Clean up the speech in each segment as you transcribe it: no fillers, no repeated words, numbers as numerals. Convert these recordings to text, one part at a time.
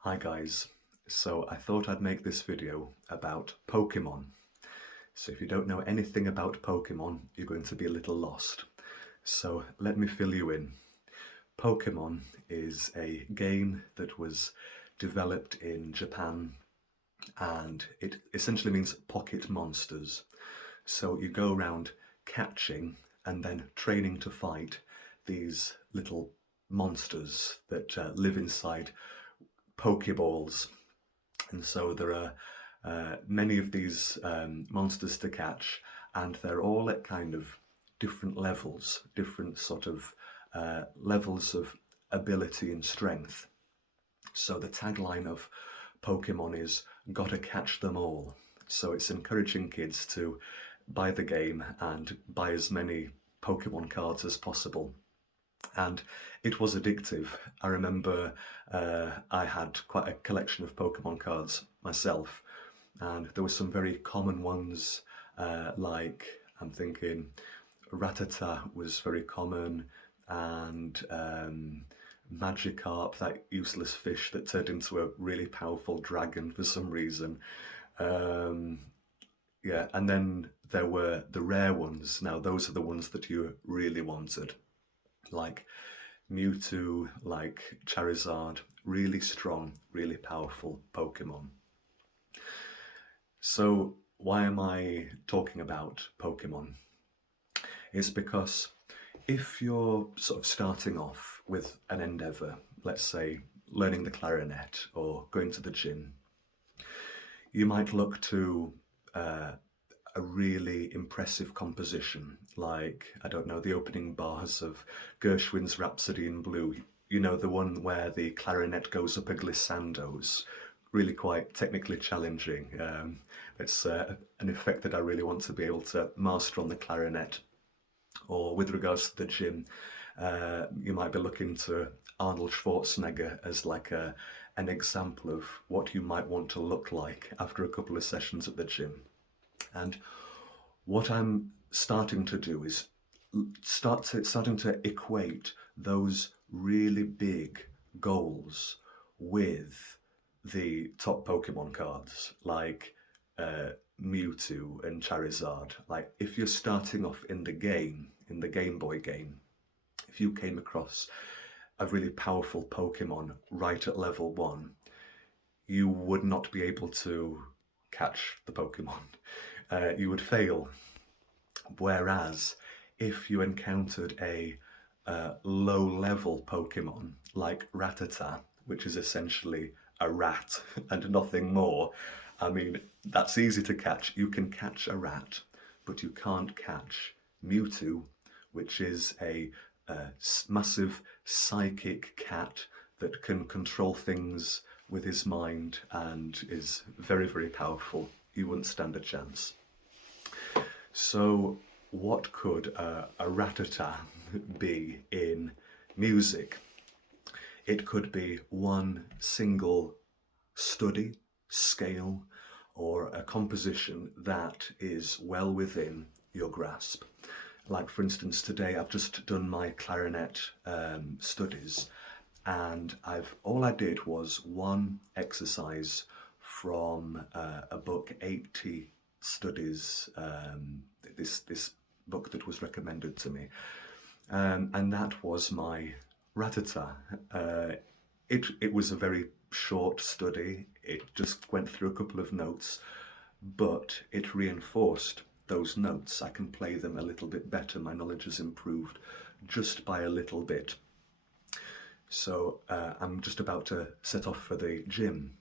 Hi guys, so I thought I'd make this video about Pokemon. So if you don't know anything about Pokemon, you're going to be a little lost. So let me fill you in. Pokemon is a game that was developed in Japan and it essentially means pocket monsters. So you go around catching and then training to fight these little monsters that live inside Pokeballs. And so there are many of these monsters to catch, and they're all at kind of different levels, different sort of levels of ability and strength. So the tagline of Pokemon is "Gotta catch them all." So it's encouraging kids to buy the game and buy as many Pokemon cards as possible. And it was addictive. I remember I had quite a collection of Pokemon cards myself, and there were some very common ones, like I'm thinking Rattata was very common, and Magikarp, that useless fish that turned into a really powerful dragon for some reason. Um, yeah, and then there were the rare ones. Now, those are the ones that you really wanted, like Mewtwo, like Charizard, really strong, really powerful Pokemon. So, why am I talking about Pokemon? It's because if you're sort of starting off with an endeavour, let's say learning the clarinet or going to the gym, you might look to uh, a really impressive composition, like, I don't know, the opening bars of Gershwin's Rhapsody in Blue. You know, the one where the clarinet goes up a glissandos. Really quite technically challenging. It's an effect that I really want to be able to master on the clarinet. Or with regards to the gym, you might be looking to Arnold Schwarzenegger as like an example of what you might want to look like after a couple of sessions at the gym. And what I'm starting to do is starting to equate those really big goals with the top Pokemon cards, like Mewtwo and Charizard. Like, if you're starting off in the game, in the Game Boy game, if you came across a really powerful Pokemon right at level 1, you would not be able to catch the Pokemon. You would fail. Whereas if you encountered a low level Pokemon like Rattata, which is essentially a rat and nothing more, I mean, that's easy to catch. You can catch a rat, but you can't catch Mewtwo, which is a massive psychic cat that can control things with his mind and is very, very powerful. You wouldn't stand a chance. So, what could a Rattata be in music? It could be one single study, scale, or a composition that is well within your grasp. Like, for instance, today I've just done my clarinet studies, and all I did was one exercise from a book, 80 Studies, this book that was recommended to me, and that was my Rattata. It was a very short study. It just went through a couple of notes, but it reinforced those notes. I can play them a little bit better. My knowledge has improved just by a little bit. So I'm just about to set off for the gym.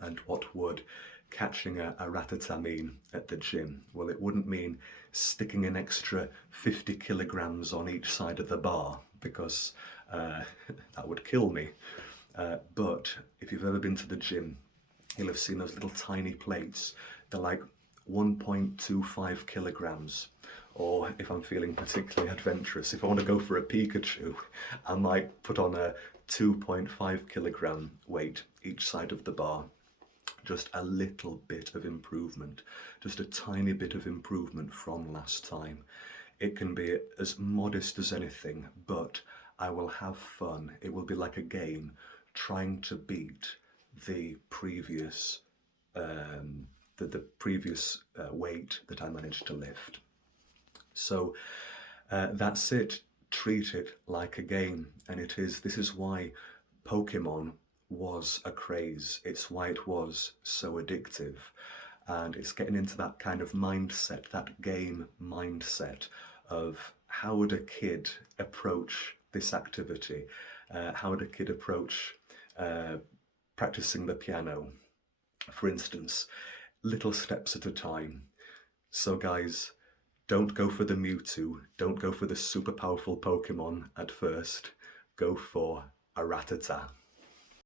And what would catching a Rattata mean at the gym? Well, it wouldn't mean sticking an extra 50 kilograms on each side of the bar, because that would kill me. But if you've ever been to the gym, you'll have seen those little tiny plates. They're like 1.25 kilograms. Or if I'm feeling particularly adventurous, if I want to go for a Pikachu, I might put on a 2.5 kilogram weight each side of the bar. Just a little bit of improvement, just a tiny bit of improvement from last time. It can be as modest as anything, but I will have fun. It will be like a game trying to beat the previous weight that I managed to lift. So that's it. Treat it like a game, and it is. This is why Pokemon was a craze. It's why it was so addictive, and it's getting into that kind of mindset, that game mindset of how would a kid approach this activity? How would a kid approach practicing the piano, for instance, little steps at a time. So, guys, don't go for the Mewtwo, don't go for the super powerful Pokemon at first, go for a Rattata.